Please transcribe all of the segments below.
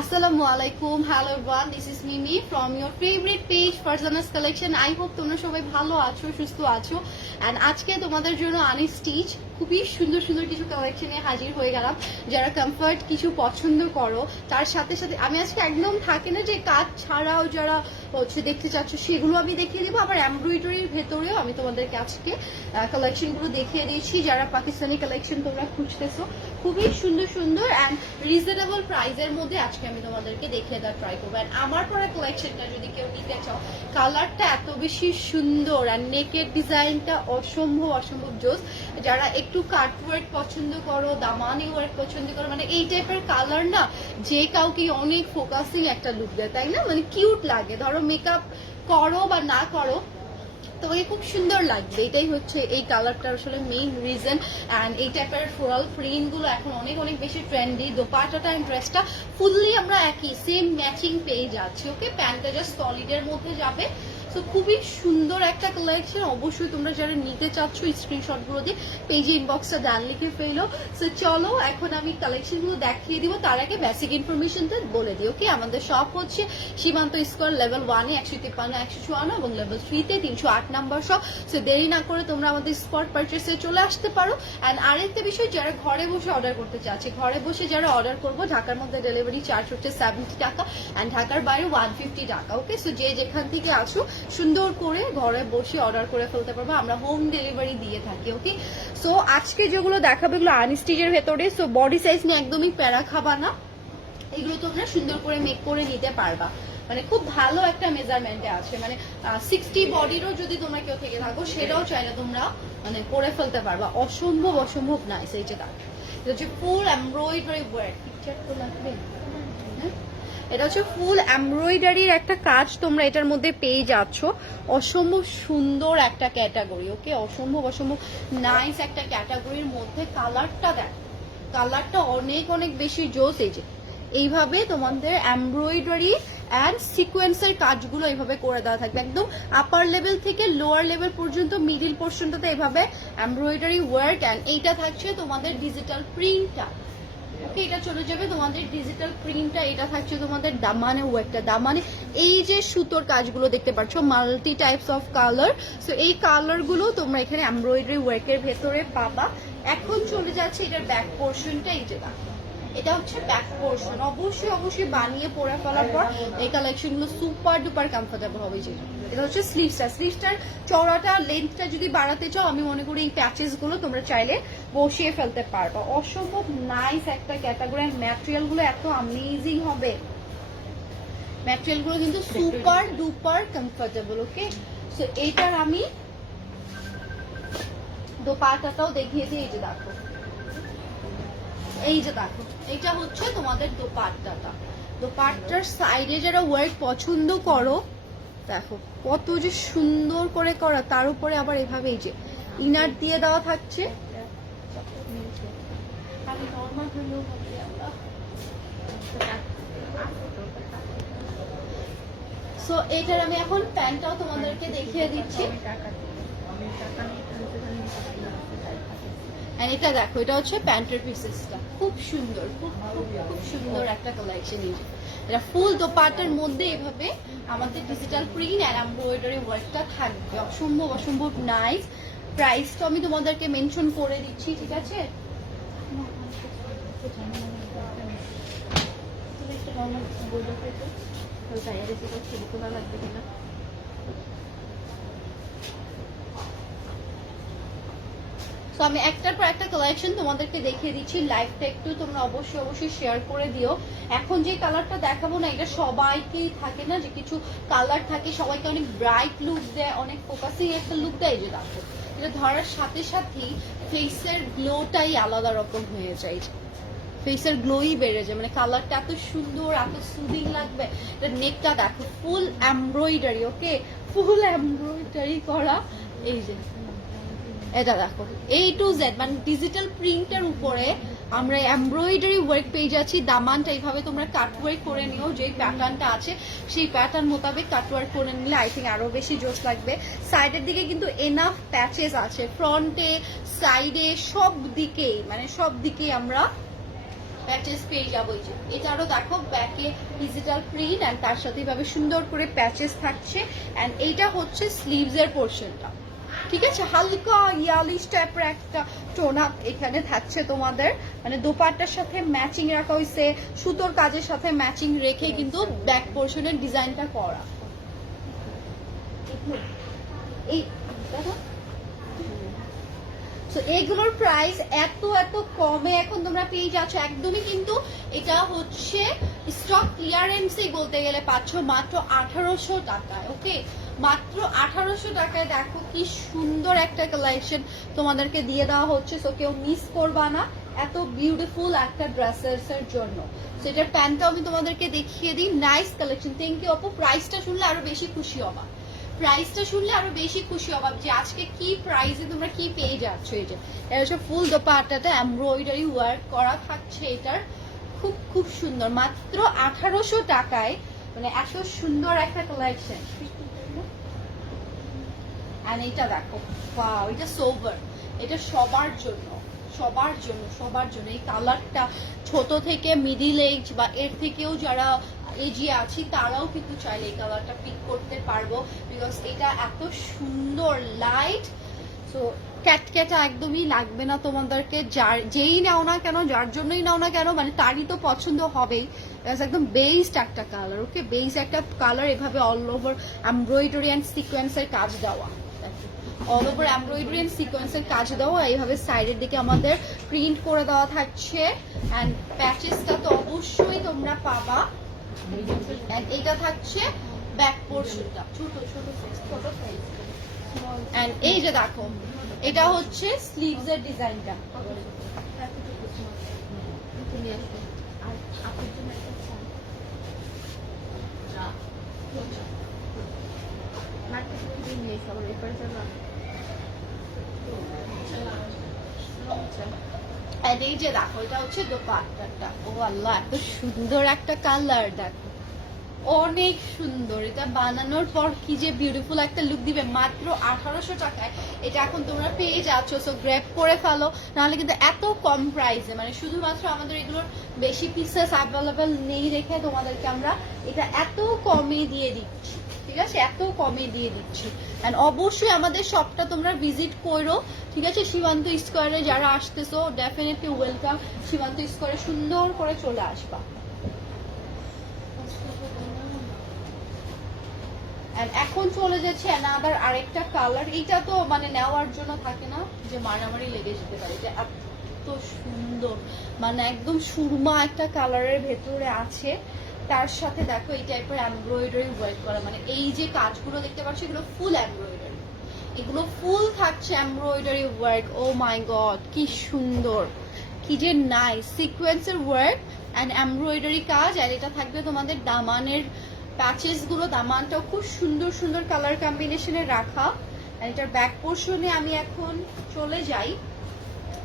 আসসালামু আলাইকুম hello everyone this is Mimi from your favourite page Farzana's collection I hope তোমরা সবাই ভালো আছো, সুস্থ আছো। অ্যান্ড আজকে তোমাদের জন্য আনি স্টিচ খুবই সুন্দর সুন্দর কিছু কালেকশন হাজির হয়ে গেলাম। যারা কমফর্ট কিছু পছন্দ করো, তার সাথে সাথে আমি আজকে একদম থাকে না যে কাজ ছাড়াও যারা হচ্ছে দেখতে চাচ্ছ, সেগুলো আমি দেখিয়ে দিব। আবার এমব্রয়ডারির ভেতরেও আমি তোমাদেরকে আজকে কালেকশনগুলো দেখিয়ে দিয়েছি। যারা পাকিস্তানি কালেকশন তোমরা খুঁজতেছো, খুবই সুন্দর সুন্দর অ্যান্ড রিজনেবল প্রাইসের মধ্যে আজকে আমি তোমাদেরকে দেখিয়ে দেওয়ার ট্রাই করব। অ্যান্ড আমার পরা কালেকশনটা যদি কেউ নিতে চাও কালারটা এত বেশি সুন্দর আর নেকের ডিজাইনটা অসম্ভব অসম্ভব জোস। যারা একটু কাটওয়ার্ক পছন্দ করো, দামানি ওয়ার্ক পছন্দ করো মানে এই টাইপের কালার না যে কাউকে অনেক ফোকাসিং একটা লুক দেয়, তাই না? মানে কিউট লাগে। ধরো মেকআপ করো বা না করো, তোমাকে খুব সুন্দর লাগবে। এটাই হচ্ছে এই কালারটা আসলে মেইন রিজন অ্যান্ড এই টাইপের ফ্লোরাল প্রিন্টগুলো এখন অনেক অনেক বেশি ট্রেন্ডি দোপাটাটা অ্যান্ড ড্রেসটা ফুললি আমরা একই সেম ম্যাচিং পেয়ে যাচ্ছি ওকে প্যান্টটা জাস্ট সলিডের মধ্যে যাবে। সো খুবই সুন্দর একটা কালেকশন অবশ্যই তোমরা যারা নিতে চাচ্ছ স্ক্রিনশটগুলো দিয়ে পেজে ইনবক্সটা ডান লিখে ফেলো। সো চলো, এখন আমি কালেকশনগুলো দেখিয়ে দিব। তার আগে বেসিক ইনফরমেশনটা বলে দিই ওকে আমাদের শপ হচ্ছে সীমান্ত স্কোয়ার লেভেল ওয়ানে একশো তিপ্পান্ন, একশো চুয়ান্ন এবং লেভেল থ্রিতে তিনশো আট নাম্বার শপ সো দেরি না করে তোমরা আমাদের স্পট পারচেসে চলে আসতে পারো। অ্যান্ড আরেকটা বিষয়, যারা ঘরে বসে অর্ডার করতে চাচ্ছে, ঘরে বসে যারা অর্ডার করব, ঢাকার মধ্যে ডেলিভারি চার্জ হচ্ছে সেভেন্টি টাকা অ্যান্ড ঢাকার বাইরে ওয়ান ফিফটি টাকা ওকে সো যে যেখান থেকে আসো সুন্দর করে ঘরে বসে অর্ডার করে ফেলতে পারব। আমরা হোম ডেলিভারি দিয়ে থাকি ওকে সো আজকে যেগুলো দেখাবে, এগুলো আনস্টিচের ভেতরে। সো বডি সাইজ নিয়ে একদমই প্যারা খাবা না। এগুলো তোমরা সুন্দর করে মেক করে নিতে পারবা। মানে খুব ভালো একটা মেজারমেন্টে আছে। মানে সিক্সটি বডিরও যদি তোমরা কেউ থেকে থাকো, সেটাও চাইলে তোমরা মানে করে ফেলতে পারবা। অসম্ভব অসম্ভব নাইস এই যে এটা হচ্ছে ফুল এমব্রয়ডারি ওয়ার্ক পিকচার তো লাগবে? এটা হচ্ছে ফুল এমব্রয়ডারির একটা কাজ তোমরা এটার মধ্যে পেয়ে যাচ্ছ। অসম্ভব সুন্দর একটা ক্যাটাগরি, ওকে? অসম্ভব অসম্ভব নাইস একটা ক্যাটাগরির মধ্যে কালারটা দেখ। কালারটা অনেক অনেক বেশি জোস। এই যে, এইভাবে তোমাদের এমব্রয়ডারি অ্যান্ড সিকোয়েন্সের কাজগুলো এইভাবে করে দেওয়া থাকবে। একদম আপার লেভেল থেকে লোয়ার লেভেল পর্যন্ত মিডিল পোর্শনটাতে এইভাবে এমব্রয়ডারি ওয়ার্ক অ্যান্ড এইটা থাকছে তোমাদের ডিজিটাল প্রিন্টটা ওকে এটা চলে যাবে তোমাদের ডিজিটাল প্রিন্টটা এটা থাকছে তোমাদের দামানে ওয়ার্কটা দামানে এই যে সুতোর কাজগুলো দেখতে পাচ্ছ multi types of colour so এই কালারগুলো তোমরা এখানে এমব্রয়ডারি ওয়ার্কের ভেতরে পাবা। এখন চলে যাচ্ছে এটার ব্যাক পোর্শনটা এই যে এটা হচ্ছে ব্যাক পোর্শন অবশ্যই অবশ্যই বানিয়ে পরে ফেলার পর এই কালেকশনগুলো সুপার ডুপার কমফোর্টেবল হবে যে এটা হচ্ছে স্লিভসটা স্লিভসটার চওড়াটা লেন্থটা যদি বাড়াতে চাও, আমি মনে করি এই প্যাচেসগুলো তোমরা চাইলে বসিয়ে ফেলতে পারবা। অসম্ভব নাইস একটা ক্যাটাগরি ম্যাটেরিয়ালগুলো এত আমেজিং হবে। ম্যাটেরিয়ালগুলো কিন্তু super duper comfortable okay so এইটার আমি দোপাটাটাও দেখিয়ে দিই, এই যে দেখো। এই যে দেখো। এটা হচ্ছে তোমাদের দোপাট্টাটা। দোপাট্টার সাইডে যারা ওয়ার্ক পছন্দ করো দেখো কত যে সুন্দর করে করা তার উপরে আবার এভাবে এই যে ইনার দিয়ে দেওয়া থাকছে। সো এটার আমি এখন প্যান্টটাও তোমাদেরকে দেখিয়ে দিচ্ছি। আর এটা দেখো, এটা হচ্ছে প্যান্টের পিসেসটা খুব সুন্দর, খুব খুব সুন্দর একটা কালেকশন এই এটা ফুল দোপাটার মধ্যে এভাবে আমাদের ডিজিটাল প্রিন্ট আর এমব্রয়ডারি ওয়ার্কটা থাকবে। অসম্ভব অসম্ভব নাইস প্রাইসটা আমি তোমাদেরকে মেনশন করে দিচ্ছি, ঠিক আছে? একটা normal বলবে তো? আমি একটার পর একটা কালেকশন তোমাদেরকে দেখিয়ে দিচ্ছি লাইভটা একটু তোমরা অবশ্যই অবশ্যই শেয়ার করে দিও। এখন যে কালারটা দেখাবো না, এটা সবাইকেই থাকে না যে কিছু কালার থাকে, সবাইকে অনেক ব্রাইট লুক দেয়, অনেক ফোকাসিং একটা লুক দেয় যে দেখো। এটা ধরার সাথে সাথেই ফেসের গ্লোটাই আলাদা রকম হয়ে যায়। ফেসের গ্লোই বেড়ে যায় মানে কালারটা এত সুন্দর, এত সুদিং লাগবে। এটা নেকটা দেখো ফুল এমব্রয়ডারি ওকে ফুল এমব্রয়ডারি করা, এই যে। এটা দেখো এই টু জেড মানে ডিজিটাল প্রিন্টের উপরে আমরা এমব্রয়ডারি ওয়ার্ক পেয়ে যাচ্ছি। দামানটা এইভাবে তোমরা কাট ওয়ার্ক করে নিও, যে প্যাটার্নটা আছে, সেই প্যাটার্ন মোতাবেক কাট ওয়ার্ক করে নিলে আই থিঙ্ক আরও বেশি জোশ লাগবে। সাইডের দিকে কিন্তু এনাফ প্যাচেস আছে ফ্রন্টে সাইডে সব দিকেই মানে সব দিকেই আমরা প্যাচেস পেয়ে যাব এই যে। এটারও দেখো ব্যাকে ডিজিটাল প্রিন্ট অ্যান্ড তার সাথে এভাবে সুন্দর করে প্যাচেস থাকছে। অ্যান্ড এইটা হচ্ছে স্লিভস এর পোর্শনটা ঠিক আছে? হালকা ইয়ালিশ টাইপের একটা টোন আপ এখানে থাকছে তোমাদের। মানে দোপাট্টার সাথে ম্যাচিং রাখা হয়েছে সুতোর কাজের সাথে ম্যাচিং রেখে কিন্তু ব্যাক পোর্শনের ডিজাইনটা করা। এই দেখো প্রাইস এত এত কমে এখন তোমরা পেয়ে যাচ্ছ। একদমই কিন্তু এটা হচ্ছে স্টক ক্লিয়ারেন্সই বলতে গেলে পাচ্ছ মাত্র আঠারোশো টাকায় ওকে মাত্র আঠারোশো টাকায় দেখো কি সুন্দর একটা কালেকশন তোমাদেরকে দিয়ে দেওয়া হচ্ছে। সো কেউ মিস করবা না। এত বিউটিফুল একটা ড্রেসেস এর জন্য। সেটার প্যান্টটা আমি তোমাদেরকে দেখিয়ে দিই। Nice collection thank you Apu. প্রাইসটা শুনলে আরও বেশি খুশি হবা। প্রাইসটা শুনলে আরও বেশি খুশি হবা যে আজকে কি প্রাইসে তোমরা কি পেয়ে যাচ্ছ এই যে। হচ্ছে ফুল দোপাট্টাটা এমব্রয়ডারি ওয়ার্ক করা থাকছে এটার। খুব খুব সুন্দর। মাত্র আঠারোশো টাকায় মানে এত সুন্দর একটা কালেকশন অ্যান্ড এটা দেখো ওয়াও এটা সোভার এটা সবার জন্য সবার জন্য সবার জন্য। এই কালারটা ছোট থেকে মিডিল এজ বা এর থেকেও যারা এজে আছি, তারাও কিন্তু চাইলে এই কালারটা পিক করতে পারব বিকজ এটা এত সুন্দর লাইট সো ক্যাটক্যাটা একদমই লাগবে না তোমাদেরকে, যার, যেই নাও না কেন, যার জন্যই নাও না কেন মানে তারই তো পছন্দ হবেই। একদম বেসড একটা কালার ওকে বেস একটা কালার এভাবে অল ওভার এমব্রয়ডারি অ্যান্ড সিকোয়েন্সের কাজ দেওয়া। অল ওভার এমব্রয়ডারি অ্যান্ড সিকোয়েন্সের কাজ দেওয়া এইভাবে সাইডের দিকে আমাদের প্রিন্ট করে দেওয়া থাকছে অ্যান্ড প্যাচেসটা তো অবশ্যই তোমরা পাবা অ্যান্ড এটা থাকছে ব্যাক পোর্শনটা ছোট ছোট ছোট সাইজ অ্যান্ড এই যে দেখো এটা হচ্ছে স্লিভস এর ডিজাইনটা এই যে ও আল্লাহ, এত সুন্দর একটা কালার অনেক সুন্দর। এটা বানানোর পর কি যে বিউটিফুল একটা লুক দিবে, মাত্র আঠারোশো টাকায়। এটা এখন তোমরা পেয়ে সো করে ফেলো। নাহলে কিন্তু এত কম প্রাইসে মানে শুধুমাত্র আমাদের এগুলোর বেশি পিসেস অ্যাভেলেবেল নেই রেখে তোমাদেরকে আমরা এটা এত কমে দিয়ে দিচ্ছি। ঠিক আছে? এত কমে দিয়ে দিচ্ছি। অ্যান্ড অবশ্যই আমাদের শপটা তোমরা ভিজিট করো, ঠিক আছে? সীমান্ত স্কোয়ারে যারা আসতেছো ডেফিনেটলি ওয়েলকাম সীমান্ত স্কোয়ারে সুন্দর করে চলে আসবা। এখন চলে যাচ্ছে অ্যানাদার আরেকটা কালার এটা তো মানে নেওয়ার জন্য থাকে না, যে মারামারি লেগে যেতে পারে। যে এত সুন্দর মানে একদম সুরমা একটা কালারের ভেতরে আছে। তার সাথে দেখো এই টাইপের এমব্রয়ডারি ওয়ার্ক করা মানে এই যে কাজগুলো দেখতে পাচ্ছ, এগুলো ফুল এমব্রয়ডারি এগুলো ফুল থাকছে embroidery work oh my god কি সুন্দর। কি যে নাইস সিকোয়েন্সের ওয়ার্ক অ্যান্ড এমব্রয়ডারি কাজ, আর এটা থাকবে তোমাদের দামানের প্যাচেসগুলো, দামানটাও খুব সুন্দর সুন্দর কালার কম্বিনেশনে রাখা। আর এটার ব্যাক পোর্শনে আমি এখন চলে যাই।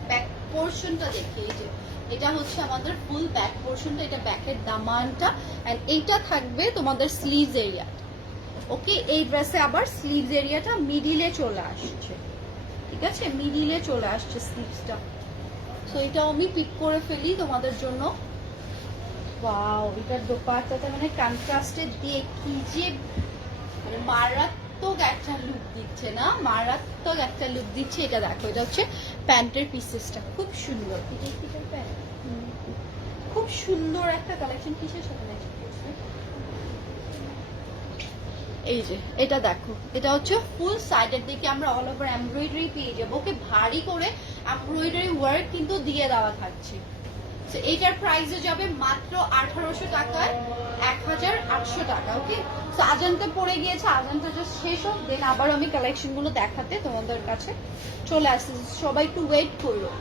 ব্যাক পোর্শনটা দেখি, এই যে এটা হচ্ছে আমাদের ফুল ব্যাক পোর্শনটা এটা ব্যাকের দামানটা এন্ড এইটা থাকবে তোমাদের স্লিভস এরিয়া ওকে এই ড্রেসে আবার স্লিভস এরিয়াটা মিডিলে চলে আসছে। ঠিক আছে? মিডিলে চলে আসছে স্লিভসটা সো এটাও আমি পিক করে ফেলি তোমাদের জন্য। ওয়াও এটার দোপাট্টাটা মানে কন্ট্রাস্টে দিয়ে কি যে মানে মারাত্মক একটা লুক দিচ্ছে না? মারাত্মক একটা লুক দিচ্ছে। এটা দেখো, এটা হচ্ছে প্যান্টের পিসেসটা খুব সুন্দর। খুব সুন্দর একটা কালেকশন কিসের সাথে এই যে, এটা দেখো। এটা হচ্ছে ফুল সাইডের দিকে আমরা অল ওভার এমব্রয়ডারি পেয়ে যাব। ওকে ভারী করে এমব্রয়ডারি ওয়ার্ক কিন্তু দিয়ে দেওয়া থাকছে। তো এইটার প্রাইসে যাবে মাত্র আঠারোশো টাকায় এক হাজার আটশো টাকা ওকে তো আজানটা পড়ে গিয়েছে আজানটা জাস্ট শেষ হোক দেন আবার আমি কালেকশনগুলো দেখাতে তোমাদের কাছে চলে আসছে সবাই একটু ওয়েট করো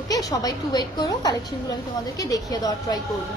ওকে সবাই একটু ওয়েট করো কালেকশনগুলো আমি তোমাদেরকে দেখিয়ে দেওয়ার ট্রাই করব।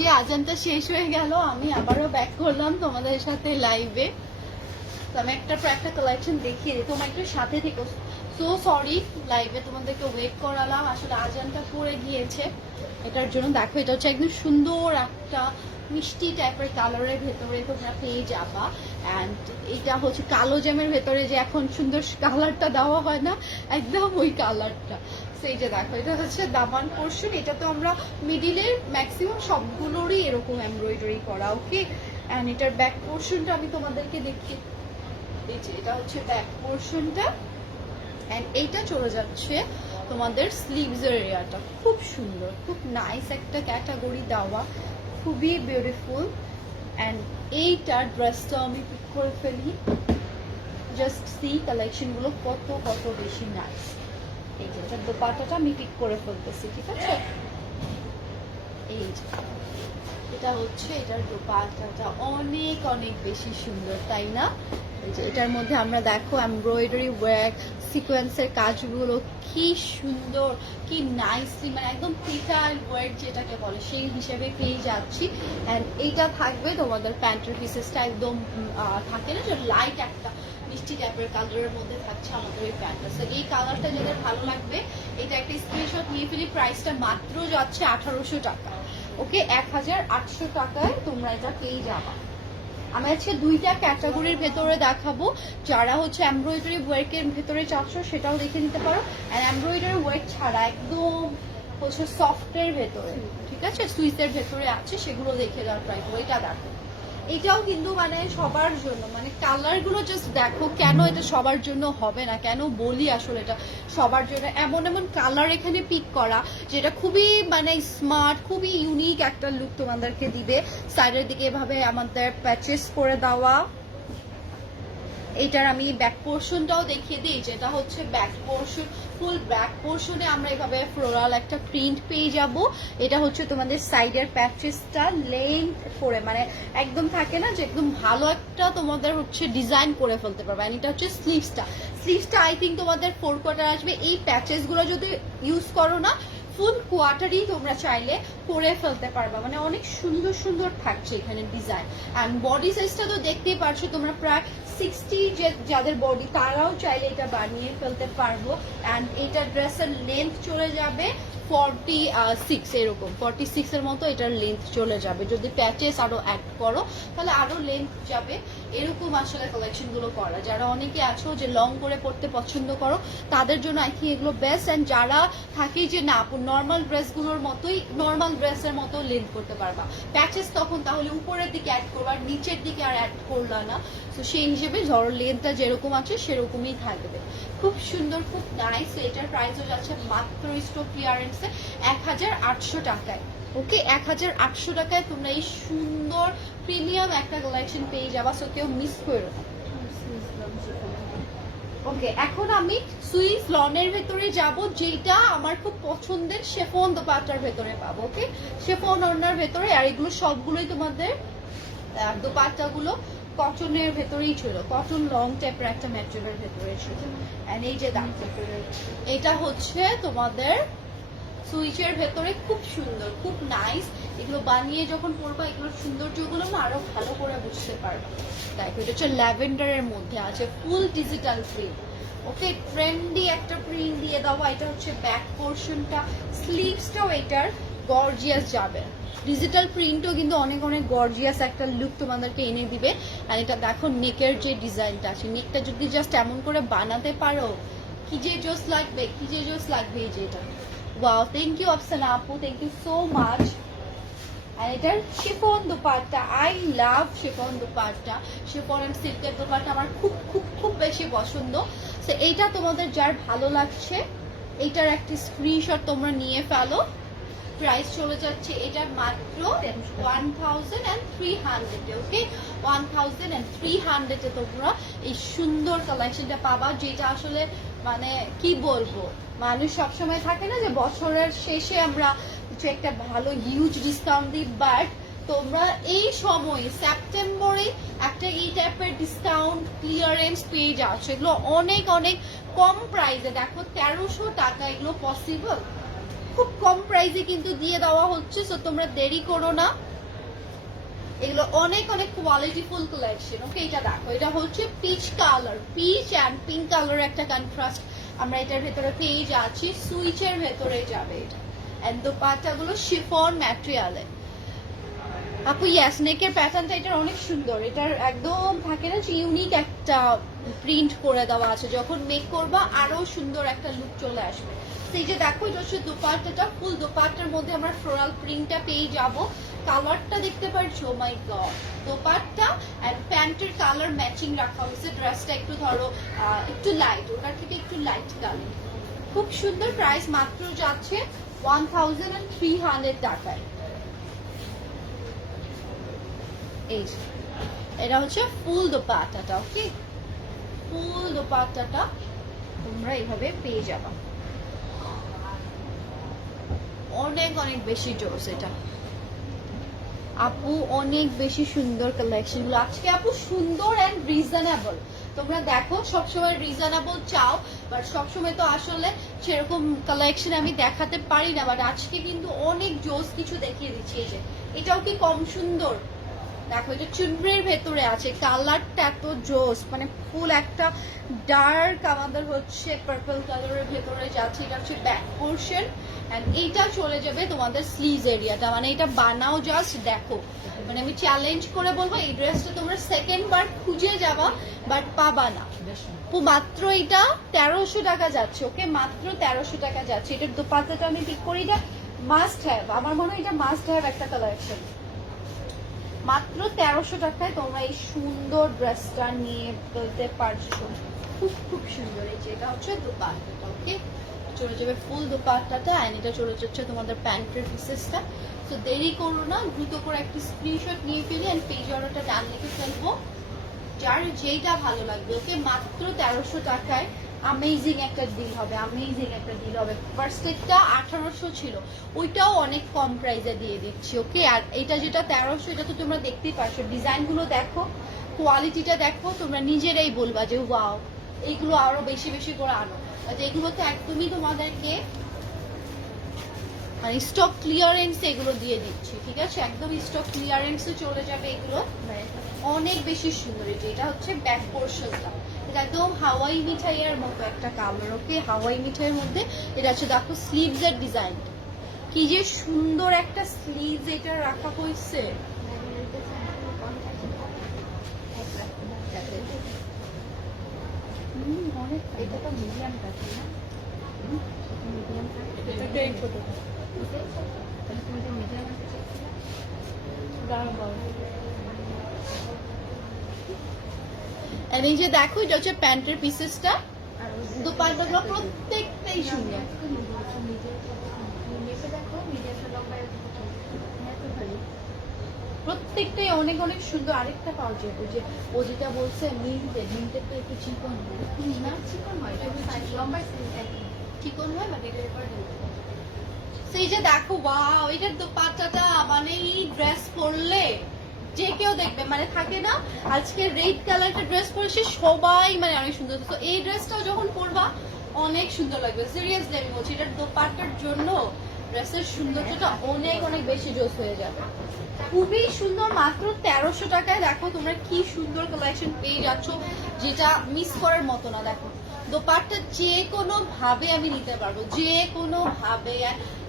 যে আজানটা শেষ হয়ে গেল, আমি আবারও ব্যাক করলাম তোমাদের সাথে লাইভে তো আমি একটা একটা কালেকশন দেখিয়ে দিই। তোমার একটু সাথে থেকো। সো সরি লাইভে তোমাদেরকে ওয়েট করালাম। আসলে আজানটা পড়ে গিয়েছে। এটার জন্য দেখো, এটা হচ্ছে একদম সুন্দর একটা মিষ্টি টাইপের কালারের ভেতরে তোমরা পেয়ে যাবা। অ্যান্ড এটা হচ্ছে কালো জ্যামের ভেতরে যে এখন সুন্দর কালারটা দেওয়া হয় না, একদম ওই কালারটা সেই যে দেখো, এটা হচ্ছে দামান পোর্শন এটা তো আমরা মিডিলের ম্যাক্সিমাম সবগুলোরই এরকম এমব্রয়ডারি করা ওকে অ্যান্ড এটার ব্যাক পোর্শনটা আমি তোমাদেরকে দেখি এই এটা হচ্ছে ব্যাক পোর্শনটা অ্যান্ড এইটা চলে যাচ্ছে তোমাদের স্লিভস এর এরিয়াটা খুব সুন্দর, খুব নাইস একটা ক্যাটাগরি দেওয়া, খুবই বিউটিফুল অ্যান্ড এইটার ড্রেসটা আমি পিক করে ফেলি। জাস্ট সি কালেকশনগুলো কত কত বেশি নাইস এই যে এটার দোপাটাটা আমি পিক করে ফেলতেছি, ঠিক আছে? এই এটা হচ্ছে, এটার দোপাটাটা অনেক অনেক বেশি সুন্দর, তাই না? এই যে, এটার মধ্যে আমরা দেখো এমব্রয়ডারি ওয়ার্ক সিকোয়েন্সের কাজগুলো কি সুন্দর, কি নাইসলি মানে একদম পিটার ওয়ার্ক যেটাকে বলে, সেই হিসেবে পেয়ে যাচ্ছি। অ্যান্ড এইটা থাকবে তোমাদের প্যান্টের পিসেসটা একদম থাকে না লাইট একটা মিষ্টি টাইপের কালারের মধ্যে থাকছে আমাদের এই প্যান্টটা তো এই কালারটা যাদের ভালো লাগবে, এটা একটা স্ক্রিনশট নিয়ে ফেলি প্রাইসটা মাত্র যাচ্ছে আঠারোশো টাকা। ওকে এক হাজার আটশো টাকায় তোমরা এটা পেয়ে যাবা। আমি আজকে দুইটা ক্যাটাগরির ভেতরে দেখাবো। যারা হচ্ছে এমব্রয়ডারি ওয়ার্কের ভেতরে চাচ্ছ, সেটাও দেখে নিতে পারো। আর এমব্রয়ডারি ওয়ার্ক ছাড়া একদম হচ্ছে সফটের ভেতরে, ঠিক আছে? সুইসের ভেতরে আছে, সেগুলো দেখে যাওয়ার ট্রাই করো এটা দেখো। এটাও কিন্তু মানে সবার জন্য মানে কালারগুলো জাস্ট দেখো কেন এটা সবার জন্য হবে না, কেন বলি আসলে এটা সবার জন্য। এমন এমন কালার এখানে পিক করা যেটা খুবই মানে স্মার্ট খুবই ইউনিক একটা লুক তোমাদেরকে দিবে। সাইডের দিকে এভাবে আমাদের প্যাচেস করে দেওয়া। এটার আমি ব্যাক পোর্শনটাও দেখিয়ে দিই, যেটা হচ্ছে ব্যাক পোর্শন ফুল ব্যাক পোর্শনে আমরা এভাবে ফ্লোরাল একটা প্রিন্ট পেয়ে যাব। এটা হচ্ছে তোমাদের সাইডের প্যাচেসটা লেন্থ করে মানে একদম থাকে না যে একদম ভালো একটা তোমাদের হচ্ছে ডিজাইন করে ফেলতে পারবে। আর এটা হচ্ছে স্লিভসটা স্লিভসটা আই থিঙ্ক তোমাদের ফোর কোয়ার্টার আসবে। এই প্যাচেসগুলো যদি ইউজ করো না ফুল কোয়ার্টারই তোমরা চাইলে করে ফেলতে পারবা। মানে অনেক সুন্দর সুন্দর থাকছে এখানে ডিজাইন অ্যান্ড বডি সাইজটা তো দেখতেই পারছ, তোমরা প্রায় সিক্সটি যাদের বডি তারাও চাইলে এটা বানিয়ে ফেলতে পারব। অ্যান্ড এটা ড্রেসের লেন্থ চলে যাবে ফর্টি সিক্স এরকম। ফর্টি সিক্স এর মতো এটার লেন্থ চলে যাবে। যদি প্যাচেস আরও অ্যাড করো, তাহলে আরও লেন্থ যাবে। এরকম আসলে কালেকশনগুলো করা। যারা অনেকে আছো যে লং করে পড়তে পছন্দ করো, তাদের জন্য আই থিঙ্ক এগুলো বেস্ট অ্যান্ড যারা থাকে যে না নর্মাল ড্রেসগুলোর মতোই নর্মাল ড্রেসের মতো লেন্থ করতে পারবা। প্যাচেস তখন তাহলে উপরের দিকে অ্যাড করবা আর নিচের দিকে আর অ্যাড করলা না। তো সেই হিসেবে ধরো লেন্থটা যেরকম আছে, সেরকমই থাকবে। খুব সুন্দর, খুব নাইস এটার প্রাইসও যাচ্ছে মাত্র স্টক ক্লিয়ারেন্সে এক হাজার আটশো টাকায়। ওকে এক হাজার আটশো টাকায় তোমরা এই সুন্দর প্রিমিয়াম একটা কালেকশন পেয়ে যাবা সো কেউ মিস করো ওকে, এখন আমি সুইস লনের ভেতরে যাব, যেটা আমার খুব পছন্দের শেফন দোপাট্টার ভেতরে পাবো, ওকে? শেফন ওড়নার ভেতরে, আর এগুলো সবগুলোই তোমাদের দোপাট্টা গুলো কটনের ভেতরেই ছিল, কটন লং টাইপের একটা ম্যাটেরিয়ালের ভেতরে ছিল। এন্ড এই যে দেখো, এটা হচ্ছে তোমাদের সুইচের ভেতরে খুব সুন্দর, খুব নাইস এগুলো বানিয়ে যখন পরবা এগুলোর সৌন্দর্যগুলো না আরও ভালো করে বুঝতে পারবা। দেখো, এটা হচ্ছে ল্যাভেন্ডারের মধ্যে আছে full digital print okay trendy একটা প্রিন্ট দিয়ে দেওয়া, এটা হচ্ছে ব্যাক পোর্শনটা স্লিভসটাও এটার গর্জিয়াস যাবে। ডিজিটাল প্রিন্টও কিন্তু অনেক অনেক গর্জিয়াস একটা লুক তোমাদেরকে এনে দিবে। আর এটা দেখো নেকের যে ডিজাইনটা আছে নেকটা যদি জাস্ট এমন করে বানাতে পারো, কি যে জোস লাগবে, কি যে জোস লাগবে এই যে এটা। ওয়াও থ্যাংক ইউ আফসানা আপু থ্যাংক ইউ সো মাচ আর এটার chiffon dupatta I love chiffon dupatta chiffon and সিল্কের দুপাট্টা আমার খুব খুব খুব বেশি পছন্দ। তো এইটা তোমাদের যার ভালো লাগছে, এইটার একটি স্ক্রিনশট তোমরা নিয়ে ফেলো। প্রাইস চলে যাচ্ছে, এটা মাত্র ওয়ান থাউজেন্ড অ্যান্ড থ্রি হান্ড্রেডে ওকে ওয়ান অ্যান্ড থ্রি হান্ড্রেডে তোমরা এই সুন্দর কালেকশনটা পাবা, যেটা আসলে মানে কি বলব? মানুষ সবসময় থাকে না যে বছরের শেষে আমরা কিছু একটা ভালো হিউজ ডিসকাউন্ট দিই বাট তোমরা এই সময়ে সেপ্টেম্বরে একটা এই টাইপের ডিসকাউন্ট ক্লিয়ারেন্স পেয়ে যাচ্ছ। এগুলো অনেক অনেক কম প্রাইসে দেখো, তেরোশো টাকা এগুলো পসিবল খুব কম প্রাইসে কিন্তু দিয়ে দেওয়া হচ্ছে সো তোমরা দেরি করো না। এগুলো অনেক অনেক কোয়ালিটিফুল কালেকশন ওকে এটা দেখো, এটা হচ্ছে peach colour peach and pink colour একটা কন্ট্রাস্ট আমরা এটার ভেতরে পেয়ে যাচ্ছি সুইচের ভেতরে যাবে এটা। অ্যান্ড দোপাট্টাগুলো শিফন ম্যাটেরিয়ালে আপু ইয়াস নেকের প্যাটার্নটা এটার অনেক সুন্দর। এটার একদম থাকে না যে ইউনিক একটা প্রিন্ট করে দেওয়া আছে। যখন মেক করবা, আরও সুন্দর একটা লুক চলে আসবে। সেই যে দেখো, এটা হচ্ছে দোপাট্টাটা ফুল দোপাট্টার মধ্যে আমরা ফ্লোরাল প্রিন্টটা পেয়ে যাব। কালারটা দেখতে পারছ? মাই গড দোপাট্টা এন্ড প্যান্টের কালার ম্যাচিং রাখা হয়েছে। ড্রেসটা একটু ধরো একটু লাইট ওটার থেকে একটু লাইট কালার খুব সুন্দর প্রাইস মাত্র যাচ্ছে one thousand and three hundred টাকায়। এই এটা হচ্ছে ফুল দোপাট্টাটা ওকে ফুল দোপাট্টাটা তোমরা এইভাবে পেয়ে যাবা। অনেক অনেক বেশি জোস এটা। আপু, অনেক বেশি সুন্দর কালেকশনগুলো। আজকে আপু সুন্দর অ্যান্ড রিজনেবল তোমরা দেখো, সবসময় রিজনেবল চাও বাট সবসময় তো আসলে সেরকম কালেকশন আমি দেখাতে পারি না বাট আজকে কিন্তু অনেক জোস কিছু দেখিয়ে দিচ্ছি এই যে। এটাও কি কম সুন্দর? দেখো এটা চুনরির ভেতরে আছে কালারটা এত জোস মানে ফুল একটা ডার্ক আমাদের হচ্ছে পার্পল কালারের ভেতরে যাচ্ছে এটা হচ্ছে ব্যাক পোর্শন এন্ড এইটা চলে যাবে তোমাদের স্লিজ এরিয়াটা মানে এটা বানাও জাস্ট দেখো। মানে আমি চ্যালেঞ্জ করে বলব এই ড্রেসটা তোমরা সেকেন্ড বার খুঁজে যাবা বাট পাবা না। মাত্র এটা তেরোশো টাকা যাচ্ছে ওকে মাত্র তেরোশো টাকা যাচ্ছে। এটার দোপাত্তাটা আমি ঠিক করি এটা মাস্ট হ্যাভ আমার মনে হয় এটা মাস্ট হ্যাভ একটা কালেকশন মাত্র তেরোশো টাকায় তোমরা এই সুন্দর ড্রেসটা নিয়ে ফেলতে পারছ। খুব খুব সুন্দর। এই যে এটা হচ্ছে দোপাট্টাটা ওকে চলে যাবে ফুল দোপাট্টাটা অ্যান্ড এটা চলে যাচ্ছে তোমাদের প্যান্টের পিসেসটা তো দেরি করো না, দ্রুত করে একটা স্ক্রিনশট নিয়ে ফেলি অ্যান্ড পেজ অর্ডারটা ডান লিখে ফেলব। যার যেইটা ভালো লাগবে ওকে মাত্র তেরোশো টাকায় আমেজিং একটা ডিল হবে আমেজিং একটা ডিল হবে। ফার্স্টেরটা আঠারোশো ছিল ওইটাও অনেক কম প্রাইসে দিয়ে দিচ্ছি ওকে আর এটা যেটা তেরোশো এটা তো তোমরা দেখতেই পারছ ডিজাইনগুলো দেখো কোয়ালিটিটা দেখো তোমরা নিজেরাই বলবা যে ওয়াও এইগুলো আরও বেশি বেশি করে আনো। এগুলো তো একদমই তোমাদেরকে মানে স্টক ক্লিয়ারেন্সে এগুলো দিয়ে দিচ্ছি ঠিক আছে? একদম স্টক ক্লিয়ারেন্সে চলে যাবে এগুলো। অনেক বেশি সুন্দর এটা হচ্ছে ব্যাক পোর্শনটা একদম হাওয়াই মিঠাইয়ের মতো একটা কালার ওকে হাওয়াই মিঠাইয়ের মধ্যে এটা হচ্ছে দেখো স্লিভস এর ডিজাইন কি যে সুন্দর একটা স্লিভস এটা রাখা হয়েছে। এটা তো না মিডিয়াম আছে আর এই যে দেখো, এটা হচ্ছে প্যান্টের পিসেসটা। দোপাট্টাগুলো প্রত্যেকটাই সুন্দর। লম্বা প্রত্যেকটাই অনেক অনেক সুন্দর। আরেকটা পাওয়া যায় যে ও যেটা বলছে, মিন্টে। মিন্টের তো একটু চিকন না, চিকন হয় লম্বাই চিকন হয় উপর সেই যে দেখো ওয়াও এটার দোপাট্টাটা মানে এই ড্রেস পরলে যে কেউ দেখবে মানে থাকে না, আজকে রেড কালারটা ড্রেস পরেছে, সবাই মানে অনেক সুন্দর। তো এই ড্রেসটাও যখন পরবা, অনেক সুন্দর লাগবে। সিরিয়াসলি আমি বলছি, এটার দোপাট্টার জন্য ড্রেসের সৌন্দর্যটা অনেক অনেক বেশি জোস হয়ে যাবে। খুবই সুন্দর, মাত্র তেরোশো টাকায় দেখো তোমরা কি সুন্দর কালেকশন পেয়ে যাচ্ছ, যেটা মিস করার মতো না, দেখো। দোপাট্টা যে কোনো ভাবে আমি নিতে পারব যে কোনো ভাবে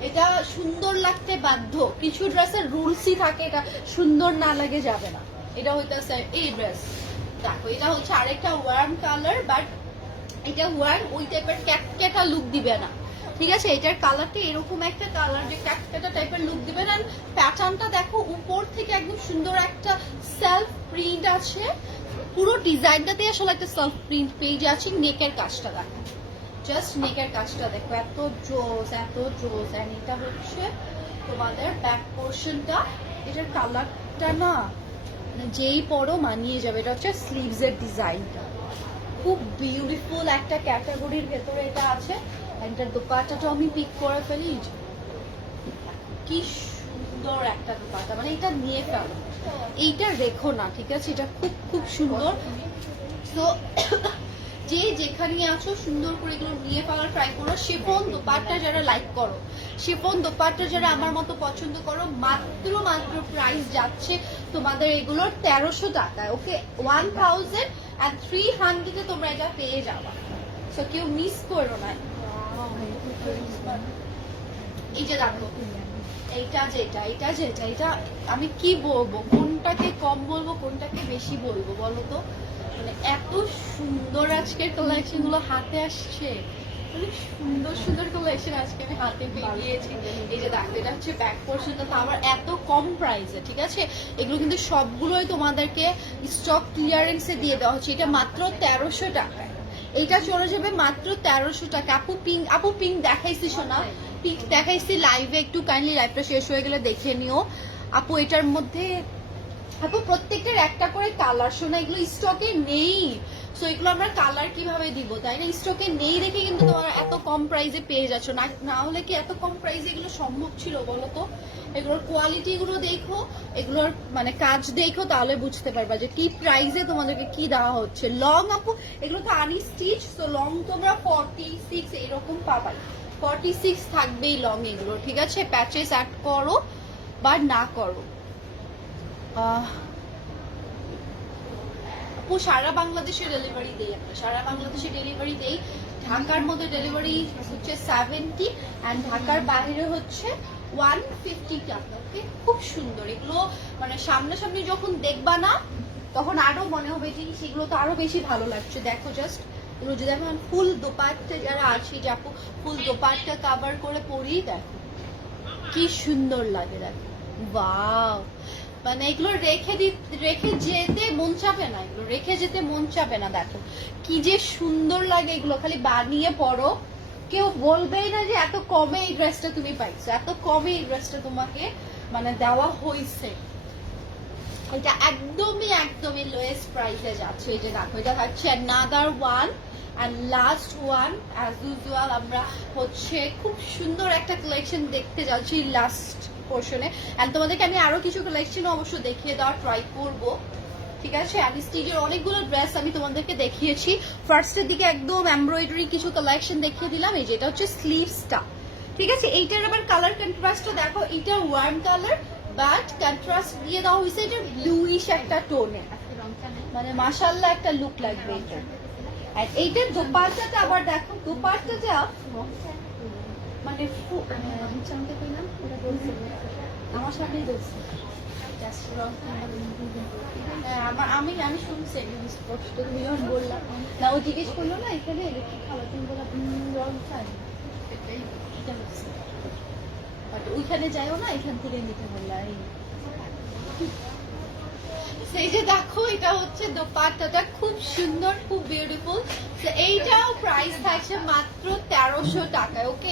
এটা সুন্দর লাগতে বাধ্য। কিছু ড্রেসের রুলসই থাকে, এটা সুন্দর না লাগে যাবে না। এটা হইতেছে এই ড্রেস। দেখো, এটা হচ্ছে আরেকটা ওয়ার্ম কালার, বাট এটা ওয়ার্ম ওই টাইপের ক্যাটক্যাটা লুক দিবে না। ঠিক আছে, এটার কালারটা এরকম একটা কালার যে ক্যাটকেটা টাইপের লুক দিবে না। প্যাটার্নটা দেখো, উপর থেকে একদম সুন্দর একটা সেলফ প্রিন্ট আছে। পুরো ডিজাইনটাতে আসলে একটা সেলফ প্রিন্ট পেজ আছে নেকের কাজটা দেখো। জাস্ট নেকের কাজটা দেখো, এত জোস এত জোস এন্ড এটা হচ্ছে তোমাদের ব্যাক পোর্শনটা এটার কালারটা না মানে যেই পরো মানিয়ে যাবে, এটা হচ্ছে স্লিভস এর ডিজাইনটা খুব বিউটিফুল একটা ক্যাটাগরির ভেতরে এটা আছে এটার দোপাট্টাটা আমি পিক করে ফেলি। কি সুন্দর একটা দোপাট্টা মানে এটা নিয়ে ফেলো। এইটা রেখো না, ঠিক আছে? এটা খুব খুব সুন্দর। তো যে যেখানে আছো, সুন্দর করে এগুলো নিয়ে ফেলার ট্রাই করো। শিফন দোপাট্টা যারা লাইক করো শিফন দোপাট্টা যারা আমার মতো পছন্দ করো, মাত্র মাত্র প্রাইস যাচ্ছে তোমাদের এগুলোর তেরোশো টাকায় okay one thousand and three হান্ড্রেডে তোমরা এটা পেয়ে যাবা। সো কেউ মিস করো না। এই যে দেখো। এইটা যেটা এটা যেটা এটা আমি কি বলব? কোনটাকে কম বলব, কোনটাকে বেশি বলব বলো তো? মানে এত সুন্দর আজকের কালেকশনগুলো হাতে আসছে। অনেক সুন্দর সুন্দর কালেকশন আজকে আমি হাতে পেয়ে এই যে দেখো, এটা হচ্ছে ব্যাক পোর্শনটা তো আবার এত কম প্রাইসে ঠিক আছে? এগুলো কিন্তু সবগুলোই তোমাদেরকে স্টক ক্লিয়ারেন্সে দিয়ে দেওয়া হচ্ছে। এটা মাত্র তেরোশো টাকায়। এটা চলে যাবে মাত্র তেরোশো টাকা আপু পিঙ্ক আপু পিঙ্ক দেখাইছি শোনা পিঙ্ক দেখাইছি লাইভে একটু কাইন্ডলি লাইভটা শেষ হয়ে গেলে দেখে নিও। আপু, এটার মধ্যে, আপু, প্রত্যেকটার একটা করে কালার শোনা, এগুলো স্টকে নেই। সো এগুলো আমরা কালার কীভাবে দিব, তাই না? স্টকে নেই দেখে কিন্তু তোমরা এত কম প্রাইসে পেয়ে যাচ্ছ। না না হলে কি এত কম প্রাইসে এগুলো সম্ভব ছিল বলো তো? এগুলোর কোয়ালিটি গুলো দেখো, এগুলোর মানে কাজ দেখো, তাহলে বুঝতে পারবা যে কি প্রাইসে তোমাদেরকে কি দেওয়া হচ্ছে। লং আপু, এগুলো তো আনি স্টিচ তো লং তোমরা ফর্টি সিক্স এরকম পাবাই। ফর্টি সিক্স থাকবেই লং এগুলো, ঠিক আছে? প্যাচেস অ্যাড করো বা না করো। আপু, সারা বাংলাদেশে ডেলিভারি দেই আমরা। সারা বাংলাদেশে ডেলিভারি দেই। ঢাকার মধ্যে ডেলিভারি হচ্ছে সেভেন্টি অ্যান্ড ঢাকার বাইরে হচ্ছে ওয়ান ফিফটি টাকা ওকে খুব সুন্দর। এগুলো মানে সামনাসামনি যখন দেখবা না, তখন আরও মনে হবে যে সেগুলো তো আরও বেশি ভালো লাগছে। দেখো জাস্ট এগুলো যদি আমি ফুল দোপাট্টা যারা আছি, যে ফুল দোপাট্টা কাভার করে পরি দেখো কি সুন্দর লাগে দেখো। বাও মানে এগুলো রেখে দি, রেখে যেতে মন চাবে না এগুলো। রেখে যেতে মন চাবে না, দেখো। কি যে সুন্দর লাগে এগুলো। খালি বানিয়ে পড়ো। কেউ বলবেই না যে এত কমে এই ড্রেসটা তুমি পাইছো। এত কমে এই ড্রেসটা তোমাকে মানে দেওয়া হয়েছে এটা একদমই একদমই লোয়েস্ট প্রাইসে যাচ্ছে। এই যে দেখো, এটা থাকছে another one and last one as usual আমরা হচ্ছে খুব সুন্দর একটা কালেকশন দেখতে যাচ্ছি লাস্ট পোর্শনে অ্যান্ড তোমাদেরকে আমি আরও কিছু কালেকশন অবশ্য দেখিয়ে দেওয়ার ট্রাই করব। ঠিক আছে? আমি স্টিজের অনেকগুলো ড্রেস আমি তোমাদেরকে দেখিয়েছি। ফার্স্টের দিকে একদম এমব্রয়ডারি কিছু কালেকশন দেখিয়ে দিলাম। এই যেটা হচ্ছে স্লিভসটা ঠিক আছে? এইটার আবার কালার কন্ট্রাস্টটা দেখো, এটা ওয়ার্ম কালার বাট কন্ট্রাস্ট দিয়ে দেওয়া হয়েছে এটা ব্লুইশ একটা টোনে মানে মাশাল্লাহ একটা লুক লাগবে এটা। আর এইটার দোপাট্টাটা আবার দেখো দোপাট্টাটা মানে বলছে। আমার সামনেই দেখছি হ্যাঁ, আমি আমি শুনছি স্পষ্ট বললাম। না ও জিজ্ঞেস করল না এখানে ইলেকট্রিক খাবার রং চাই। এটা হচ্ছে বাট ওইখানে যাইও না এখান থেকে নিতে বললা এই যে দেখো, এটা হচ্ছে দোপাট্টাটা খুব সুন্দর, খুব বিউটিফুল এইটাও প্রাইস থাকছে মাত্র তেরোশো টাকায় ওকে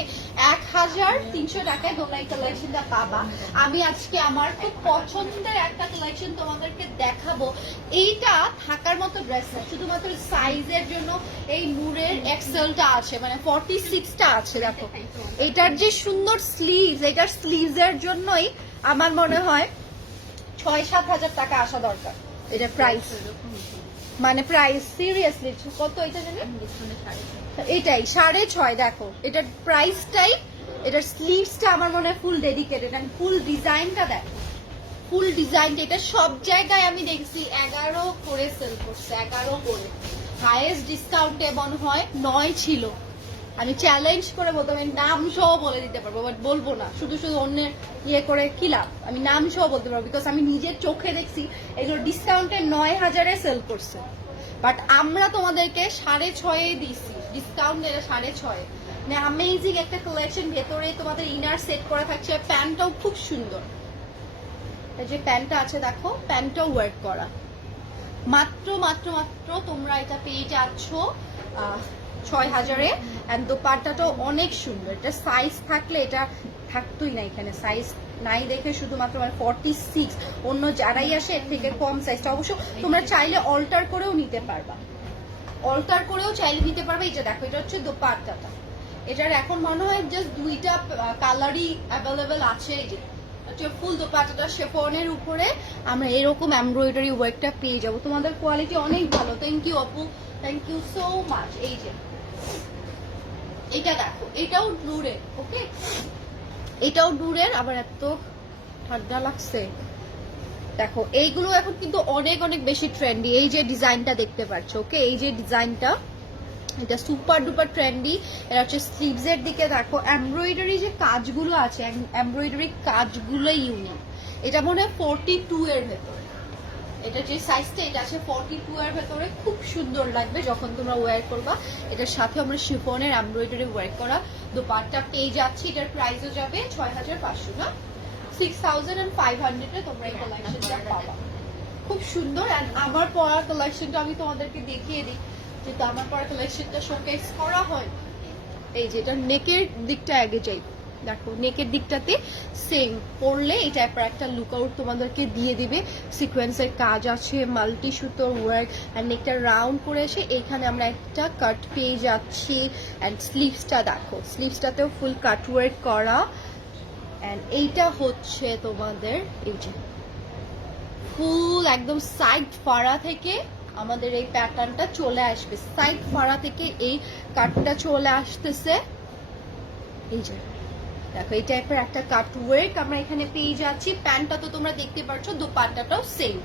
এক হাজার তিনশো টাকায় তোমরা কালেকশনটা পাবা। আমি আজকে আমার খুব পছন্দের একটা কালেকশন তোমাদেরকে দেখাবো। এইটা থাকার মতো ড্রেস শুধুমাত্র সাইজের জন্য এই নূরের এক্সেলটা আছে মানে ফর্টি সিক্সটা আছে, দেখো। এটার যে সুন্দর স্লিভস এটার স্লিভস এর জন্যই আমার মনে হয় ছয় সাত হাজার টাকা আসা দরকার। এটা প্রাইস মানে প্রাইস সিরিয়াসলি কত এটা জানি? এটাই সাড়ে ছয় দেখো। এটার প্রাইসটাই এটার স্লিভসটা আমার মনে হয় ফুল ডেডিকেটেড অ্যান্ড ফুল ডিজাইনটা দেখো। ফুল ডিজাইনটা এটা সব জায়গায় আমি দেখছি এগারো করে সেল করছে এগারো করে। হাইয়েস্ট ডিসকাউন্টে মনে হয় নয় ছিল। আমি চ্যালেঞ্জ করে বলতাম আমি নাম সহ বলে দিতে পারব বাট বলব না। শুধু শুধু অন্যের ইয়ে করে কি লাভ? আমি নাম সহ বলতে পারব বিকজ আমি নিজের চোখে দেখছি, এগুলো ডিসকাউন্টে নয় হাজারে সেল করছে। বাট আমরা তোমাদেরকে সাড়ে ছয়ে দিছি ডিসকাউন্ট এটা সাড়ে ছয়ে। মানে অ্যামেজিং একটা কালেকশন ভেতরে তোমাদের ইনার সেট করা থাকছে প্যান্টটাও খুব সুন্দর। এই যে প্যান্টটা আছে, দেখো, প্যান্টটাও ওয়ার্ক করা। মাত্র মাত্র মাত্র তোমরা এটা পেয়ে যাচ্ছ ছয় হাজারে অ্যান্ড অনেক সুন্দর। এটা সাইজ থাকলে এটা থাকতোই না এখানে। সাইজ নাই দেখে শুধুমাত্র মানে ফর্টি সিক্স অন্য যারাই আসে, এর থেকে কম সাইজটা অবশ্য তোমরা চাইলে অল্টার করেও নিতে পারবা। অল্টার করেও চাইলে নিতে পারবে। এটা দেখো, এটা হচ্ছে দোপাট্টাটা। এটার এখন মনে হয় জাস্ট দুইটা কালারই অ্যাভেলেবেল আছে। এই যে, হচ্ছে ফুল দোপাট্টাটা শেফনের উপরে। আমরা এরকম এমব্রয়ডারি ওয়ার্কটা পেয়ে যাব। তোমাদের কোয়ালিটি অনেক ভালো। Thank you Apu. Thank you so much এই যে এটা দেখো, এটাও ডুরের ওকে এটাও ডুরের আবার এত ঠান্ডা লাগছে। দেখো, এইগুলো এখন কিন্তু অনেক অনেক বেশি ট্রেন্ডি এই যে ডিজাইনটা দেখতে পাচ্ছ ওকে এই যে ডিজাইনটা, এটা সুপার ডুপার ট্রেন্ডি এটা হচ্ছে স্লিভস এর দিকে দেখো এমব্রয়ডারি যে কাজগুলো আছে এমব্রয়ডারি কাজগুলো ইউনিক এটা মনে হয় ফোরটি টু এর ভেতরে। এটা যে সাইজটা এটা আছে ফর্টি টু এর ভেতরে। খুব সুন্দর লাগবে যখন তোমরা ওয়্যার করবা। এটার সাথে আমরা শিফনের এমব্রয়ডারি ওয়্যার করা দোপাট্টা পেয়ে যাচ্ছি। এটার প্রাইসও যাবে ছয় হাজার পাঁচশো, না? সিক্স থাউজেন্ড অ্যান্ড ফাইভ হান্ড্রেডে তোমরা এই কালেকশনটা পাবা। খুব সুন্দর। অ্যান্ড আমার পরা কালেকশনটা আমি তোমাদেরকে দেখিয়ে দিই। যেহেতু আমার পরা কালেকশনটা শোকেস করা হয়। এই যে, এটা নেকের দিকটা আগে যাই। দেখো নেকের দিকটাতে সেম পরলে এই টাইপের একটা লুকআউট তোমাদেরকে দিয়ে দিবে। সিকোয়েন্সের কাজ আছে মাল্টি সুতোর ওয়ার্ক অ্যান্ড নেকটা রাউন্ড করে এসে এইখানে আমরা একটা কাট পেয়ে যাচ্ছি। অ্যান্ড স্লিভসটা দেখো স্লিভসটাতেও ফুল কাট ওয়ার্ক করা। অ্যান্ড এইটা হচ্ছে তোমাদের, এই যে ফুল একদম সাইড ফাড়া থেকে আমাদের এই প্যাটার্নটা চলে আসবে। সাইড ফাড়া থেকে এই কাটটা চলে আসতেছে। এই যে দেখো, এই টাইপের একটা কাট ওয়ার্ক আমরা এখানে পেয়ে যাচ্ছি। প্যান্টটা তো তোমরা দেখতে পাচ্ছ, দোপাট্টাটাও সেম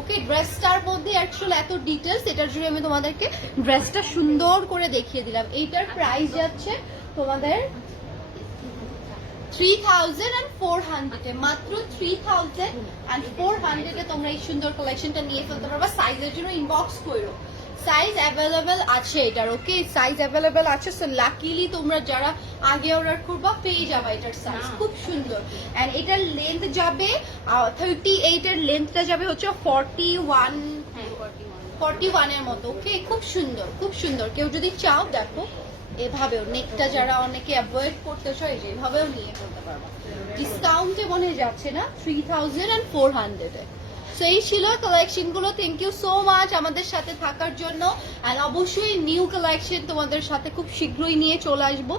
ওকে ড্রেসটার মধ্যে অ্যাকচুয়াল এত ডিটেলস এটার জন্য আমি তোমাদেরকে ড্রেসটা সুন্দর করে দেখিয়ে দিলাম। এইটার প্রাইস যাচ্ছে তোমাদের থ্রি থাউজেন্ড অ্যান্ড ফোর হান্ড্রেডে মাত্র থ্রি থাউজেন্ড অ্যান্ড ফোর হান্ড্রেডে তোমরা এই সুন্দর কালেকশনটা নিয়ে ফেলতে পারবা। সাইজের জন্য ইনবক্স করো। সাইজ অ্যাভেলেবেল আছে এটার ওকে সাইজ অ্যাভেলেবেল আছে সো লাকিলি তোমরা যারা আগে অর্ডার করবা পেয়ে যাবা এটার সাইজ খুব সুন্দর। অ্যান্ড এটার লেন্থ যাবে থার্টি এইট এর লেন্থটা যাবে হচ্ছে forty one forty one forty ওয়ানের মতো ওকে খুব সুন্দর খুব সুন্দর। কেউ যদি চাও দেখো এভাবেও নেকটা যারা অনেকে অ্যাভয়েড করতে চায় যে এভাবেও নিয়ে ফেলতে পারব। ডিসকাউন্টে মনে যাচ্ছে না থ্রি থাউজেন্ড অ্যান্ড ফোর হান্ড্রেডে সো এই ছিল কালেকশনগুলো থ্যাংক ইউ সো মাচ আমাদের সাথে থাকার জন্য। অ্যান্ড অবশ্যই নিউ কালেকশন তোমাদের সাথে খুব শীঘ্রই নিয়ে চলে আসব।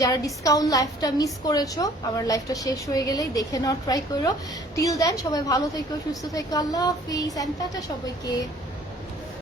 যারা ডিসকাউন্ট লাইফটা মিস করেছ, আমার লাইফটা শেষ হয়ে গেলেই দেখে নাও ট্রাই করো। টিল দেন সবাই ভালো থেকো, সুস্থ থেকো। আল্লাহ হাফিজ। অ্যান্ড টাটা সবাইকে।